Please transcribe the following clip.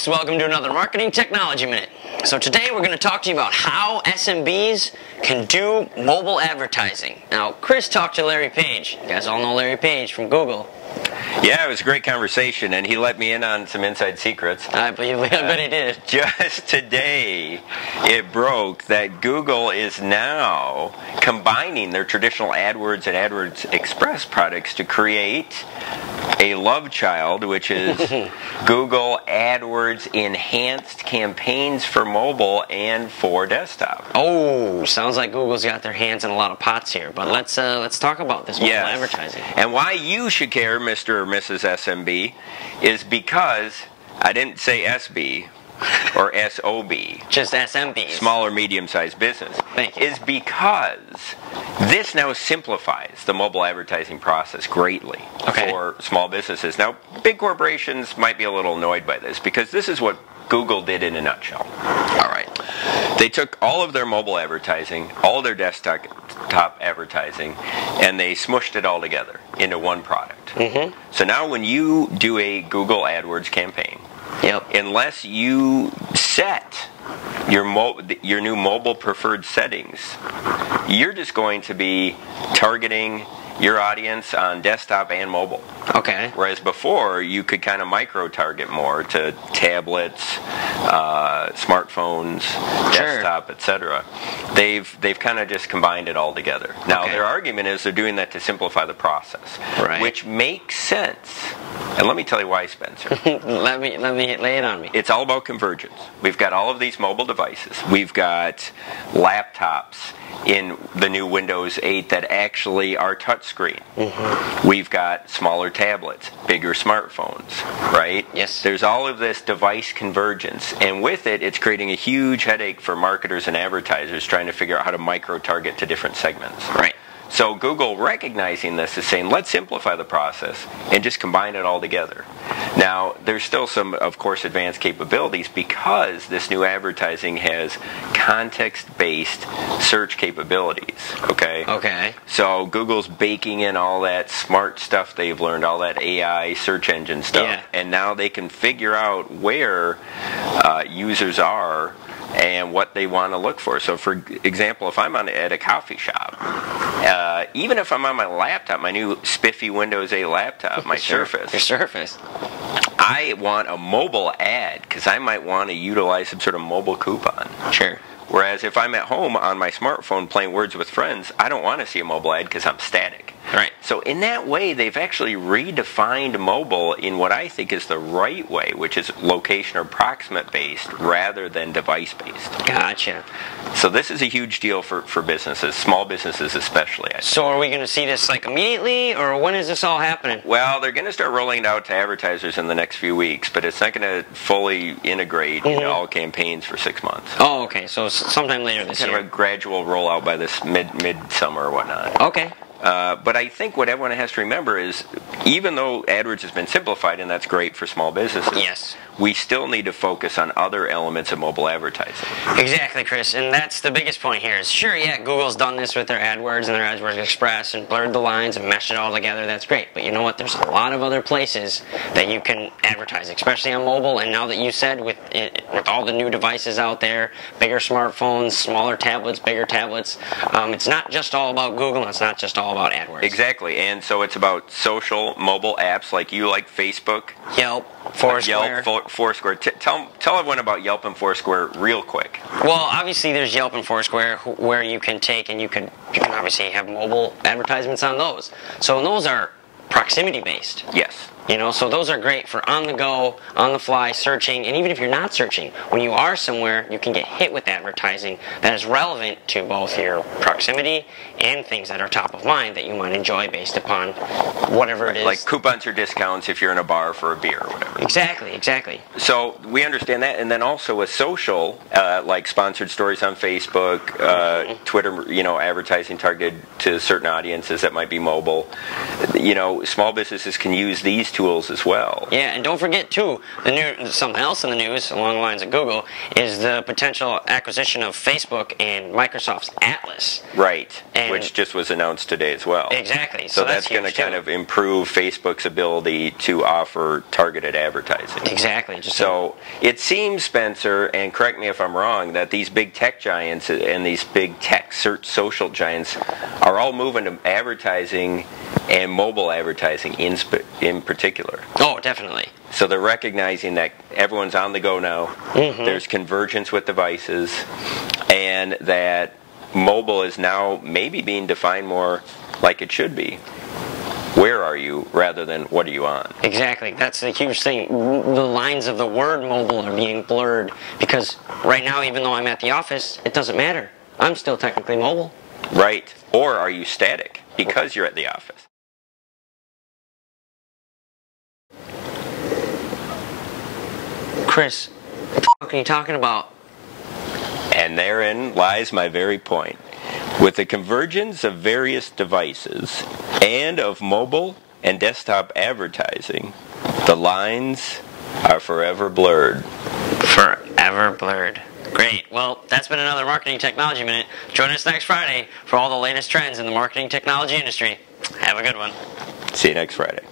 folks, welcome to another Marketing Technology Minute. So today we're going to talk to you about how SMBs can do mobile advertising. Now, Chris talked to Larry Page. You guys all know Larry Page from Google. Yeah, it was a great conversation, and he let me in on some inside secrets. I bet he did. Just today, it broke that Google is now combining their traditional Adwords and Adwords Express products to create a love child, which is Google AdWords Enhanced Campaigns for mobile and for desktop. Oh, sounds like Google's got their hands in a lot of pots here. But let's talk about this mobile advertising. And why you should care, Mr. or Mrs. SMB, is because I didn't say SB or SOB. Just SMBs. Small or medium-sized business. Thank you. Is because this now simplifies the mobile advertising process greatly for small businesses. Now, big corporations might be a little annoyed by this because this is what Google did in a nutshell. All right. They took all of their mobile advertising, all of their desktop advertising, and they smushed it all together into one product. So now when you do a Google AdWords campaign, unless you set your new mobile preferred settings, you're just going to be targeting your audience on desktop and mobile. Okay. Whereas before, you could kind of micro-target more to tablets, smartphones, desktop, etc. They've kind of just combined it all together. Now, their argument is they're doing that to simplify the process, which makes sense. And let me tell you why, Spencer. let me lay it on me. It's all about convergence. We've got all of these mobile devices. We've got laptops in the new Windows 8 that actually are touchscreen. We've got smaller tablets, bigger smartphones, right? Yes. There's all of this device convergence, and with it, it's creating a huge headache for marketers and advertisers trying to figure out how to micro-target to different segments. Right. So Google, recognizing this, is saying, let's simplify the process and just combine it all together. Now, there's still some, of course, advanced capabilities because this new advertising has context-based search capabilities, okay? So Google's baking in all that smart stuff they've learned, all that AI search engine stuff, and now they can figure out where users are and what they want to look for. So, for example, if I'm at a coffee shop, even if I'm on my laptop, my new spiffy Windows 8 laptop, my Surface. Your Surface. I want a mobile ad because I might want to utilize some sort of mobile coupon. Sure. Whereas if I'm at home on my smartphone playing Words with Friends, I don't want to see a mobile ad because I'm static. Right. So in that way, they've actually redefined mobile in what I think is the right way, which is location or proximate based rather than device based. Gotcha. So this is a huge deal for businesses, small businesses especially. So are we going to see this like immediately, or when is this all happening? Well, they're going to start rolling it out to advertisers in the next few weeks, but it's not going to fully integrate into all campaigns for 6 months. Oh, okay. So sometime later this year. Kind of a gradual rollout by this mid-summer or whatnot. Okay. But I think what everyone has to remember is, even though AdWords has been simplified, and that's great for small businesses, we still need to focus on other elements of mobile advertising. Exactly, Chris, and that's the biggest point here. Is sure, Google's done this with their AdWords and their AdWords Express and blurred the lines and meshed it all together. That's great, but you know what? There's a lot of other places that you can advertise, especially on mobile. And now that you said with all the new devices out there, bigger smartphones, smaller tablets, bigger tablets, it's not just all about Google. And it's not just all about AdWords. Exactly, and so it's about social mobile apps like Facebook, Yelp, Foursquare. Foursquare. Tell everyone about Yelp and Foursquare real quick. Well, obviously there's Yelp and Foursquare where you can take and you can obviously have mobile advertisements on those. So those are proximity based. Yes. You know, so those are great for on the go, on the fly, searching, and even if you're not searching, when you are somewhere, you can get hit with advertising that is relevant to both your proximity and things that are top of mind that you might enjoy based upon whatever it is. Like coupons or discounts if you're in a bar for a beer or whatever. Exactly. So we understand that, and then also with social, like sponsored stories on Facebook, Twitter, advertising targeted to certain audiences that might be mobile. Small businesses can use these these tools as well. Yeah, and don't forget too, something else in the news along the lines of Google is the potential acquisition of Facebook and Microsoft's Atlas. Right, And which just was announced today as well. Exactly. So that's going to kind of improve Facebook's ability to offer targeted advertising. Exactly. So it seems, Spencer, and correct me if I'm wrong, that these big tech giants and these big tech search social giants are all moving to advertising and mobile advertising in particular. Oh, definitely. So they're recognizing that everyone's on the go now. Mm-hmm. There's convergence with devices, and that mobile is now maybe being defined more like it should be. Where are you rather than what are you on? Exactly. That's the huge thing. The lines of the word mobile are being blurred because right now, even though I'm at the office, it doesn't matter. I'm still technically mobile. Right. Or are you static because you're at the office? Chris, what the fuck are you talking about? And therein lies my very point. With the convergence of various devices and of mobile and desktop advertising, the lines are forever blurred. Forever blurred. Great. Well, that's been another Marketing Technology Minute. Join us next Friday for all the latest trends in the marketing technology industry. Have a good one. See you next Friday.